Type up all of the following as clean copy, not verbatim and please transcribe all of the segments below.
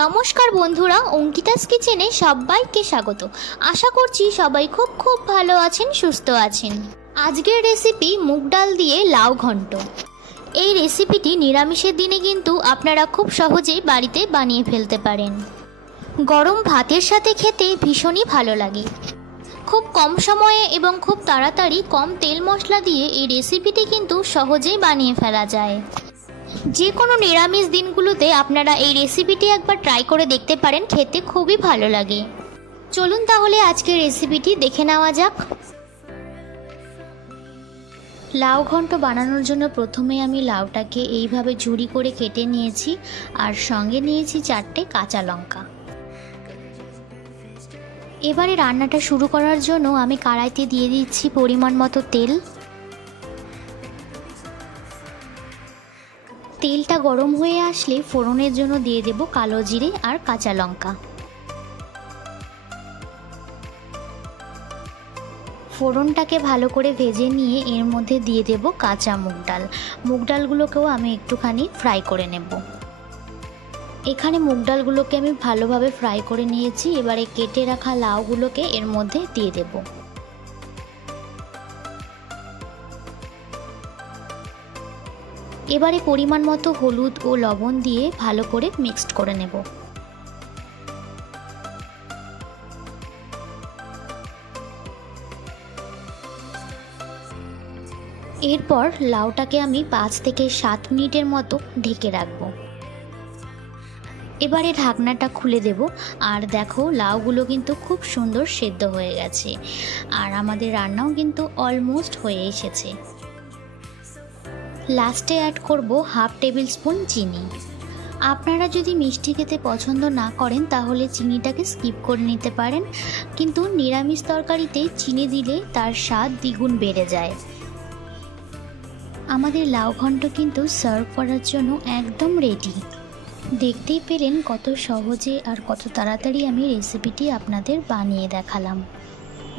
নমস্কার বন্ধুরা, অঙ্কিতাস কিচেনে সবাইকে স্বাগত। আশা করছি সবাই খুব ভালো আছেন, সুস্থ আছেন। আজকের রেসিপি মুগ ডাল দিয়ে লাউ ঘন্ট। এই রেসিপিটি নিরামিষের দিনে কিন্তু আপনারা খুব সহজেই বাড়িতে বানিয়ে ফেলতে পারেন। গরম ভাতের সাথে খেতে ভীষণই ভালো লাগে। খুব কম সময়ে এবং খুব তাড়াতাড়ি কম তেল মশলা দিয়ে এই রেসিপিটি কিন্তু সহজেই বানিয়ে ফেলা যায়। যে কোনো নিরামিষ দিনগুলোতে আপনারা এই রেসিপিটি একবার ট্রাই করে দেখতে পারেন, খেতে খুবই ভালো লাগে। চলুন তাহলে আজকের রেসিপিটি দেখে নেওয়া যাক। লাউ ঘন্ট বানানোর জন্য প্রথমে আমি লাউটাকে এইভাবে ঝুরি করে কেটে নিয়েছি, আর সঙ্গে নিয়েছি 4টে কাঁচা লঙ্কা। এবারে রান্নাটা শুরু করার জন্য আমি কড়াইতে দিয়ে দিচ্ছি পরিমাণ মতো তেল। তেলটা গরম হয়ে আসলে ফোড়নের জন্য দিয়ে দেব কালো জিরে আর কাঁচা লঙ্কা। ফোড়নটাকে ভালো করে ভেজে নিয়ে এর মধ্যে দিয়ে দেব কাঁচা মুগ ডাল। মুগ ডালগুলোকেও আমি একটুখানি ফ্রাই করে নেব। এখানে মুগ ডালগুলোকে আমি ভালোভাবে ফ্রাই করে নিয়েছি। এবারে কেটে রাখা লাউগুলোকে এর মধ্যে দিয়ে দেব। এবারে পরিমাণ মতো হলুদ ও লবণ দিয়ে ভালো করে মিক্সড করে নেব। এরপর লাউটাকে আমি 5 থেকে 7 মিনিটের মতো ঢেকে রাখবো। এবারে ঢাকনাটা খুলে দেব, আর দেখো লাউগুলো কিন্তু খুব সুন্দর সেদ্ধ হয়ে গেছে, আর আমাদের রান্নাও কিন্তু অলমোস্ট হয়ে এসেছে। লাস্টে অ্যাড করব হাফ টেবিল স্পুন চিনি। আপনারা যদি মিষ্টি খেতে পছন্দ না করেন তাহলে চিনিটাকে স্কিপ করে নিতে পারেন, কিন্তু নিরামিষ তরকারিতে চিনি দিলে তার স্বাদ দ্বিগুণ বেড়ে যায়। আমাদের লাউ ঘন্ট কিন্তু সার্ভ করার জন্য একদম রেডি। দেখতেই পেলেন কত সহজে আর কত তাড়াতাড়ি আমি রেসিপিটি আপনাদের বানিয়ে দেখালাম।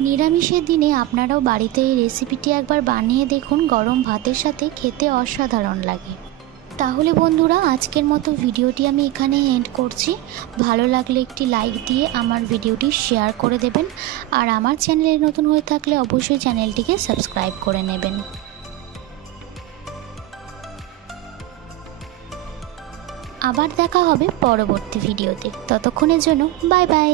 নিরামিষের দিনে আপনারাও বাড়িতে এই রেসিপিটি একবার বানিয়ে দেখুন, গরম ভাতের সাথে খেতে অসাধারণ লাগে। তাহলে বন্ধুরা, আজকের মতো ভিডিওটি আমি এখানেই এন্ড করছি। ভালো লাগলে একটি লাইক দিয়ে আমার ভিডিওটি শেয়ার করে দেবেন, আর আমার চ্যানেলে নতুন হয়ে থাকলে অবশ্যই চ্যানেলটিকে সাবস্ক্রাইব করে নেবেন। আবার দেখা হবে পরবর্তী ভিডিওতে। ততক্ষণের জন্য বাই বাই।